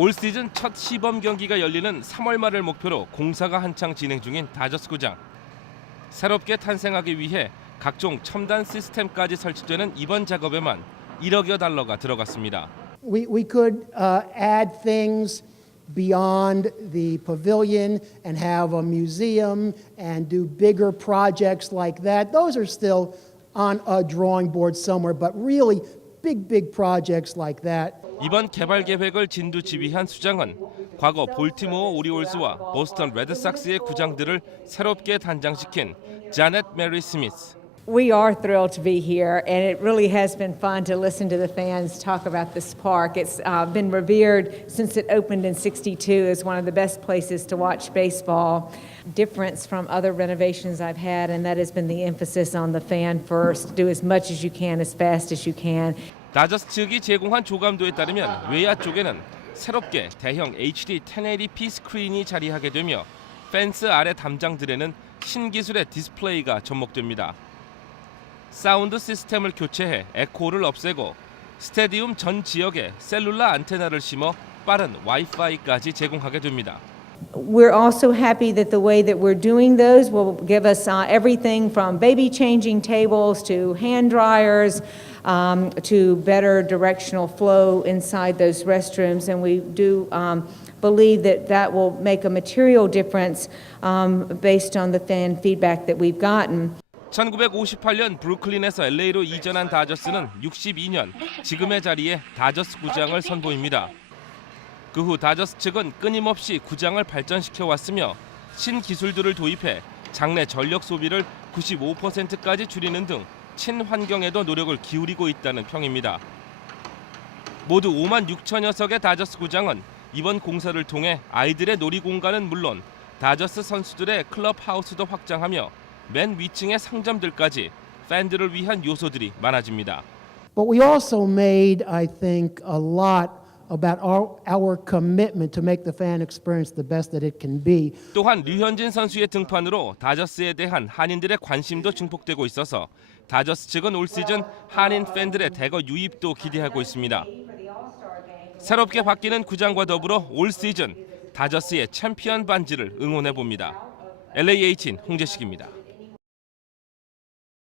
올 시즌 첫 시범 경기가 열리는 3월 말을 목표로 공사가 한창 진행 중인 다저스 구장. 새롭게 탄생하기 위해 각종 첨단 시스템까지 설치되는 이번 작업에만 1억여 달러가 들어갔습니다. We, we could uh, add things beyond the pavilion and have a museum and do bigger projects like that. Those are still on a drawing board somewhere, but really big, big projects like that. 이번 개발 계획을 진두 지휘한 수장은 과거 볼티모어 오리올스와 보스턴 레드삭스의 구장들을 새롭게 단장시킨 자넷 메리 스미스. We are thrilled to be here, and it really has been fun to listen to the fans talk about this park. It's uh, been revered since it opened in 62 as one of the best places to watch baseball. Difference from other renovations I've had, and that has been the emphasis on the fan first. Do as much as you can, as fast as you can. 다저스 측이 제공한 조감도에 따르면 외야 쪽에는 새롭게 대형 HD 1080p 스크린이 자리하게 되며 펜스 아래 담장들에는 신기술의 디스플레이가 접목됩니다. 사운드 시스템을 교체해 에코를 없애고 스테디움 전 지역에 셀룰라 안테나를 심어 빠른 와이파이까지 제공하게 됩니다. We're also happy that the way that we're doing those will give us uh, everything from baby changing tables to hand dryers um, to better directional flow inside those restrooms. And we do um, believe that that will make a material difference um, based on the fan feedback that we've gotten. 1958년 브루클린에서 LA로 이전한 다저스는 62년 지금의 자리에 다저스 구장을 선보입니다. 그 후 다저스 측은 끊임없이 구장을 발전시켜 왔으며 신기술들을 도입해 장내 전력 소비를 95%까지 줄이는 등 친환경에도 노력을 기울이고 있다는 평입니다. 모두 5만 6천여 석의 다저스 구장은 이번 공사를 통해 아이들의 놀이 공간은 물론 다저스 선수들의 클럽 하우스도 확장하며 맨 위층의 상점들까지 팬들을 위한 요소들이 많아집니다. But we also made, I think, a lot about our, our commitment to make the fan experience the best that it can be. 또한 류현진 선수의 등판으로 다저스에 대한 한인들의 관심도 증폭되고 있어서 다저스 측은 올 시즌 한인 팬들의 대거 유입도 기대하고 있습니다. 새롭게 바뀌는 구장과 더불어 올 시즌 다저스의 챔피언 반지를 응원해 봅니다. LAH인 홍재식입니다.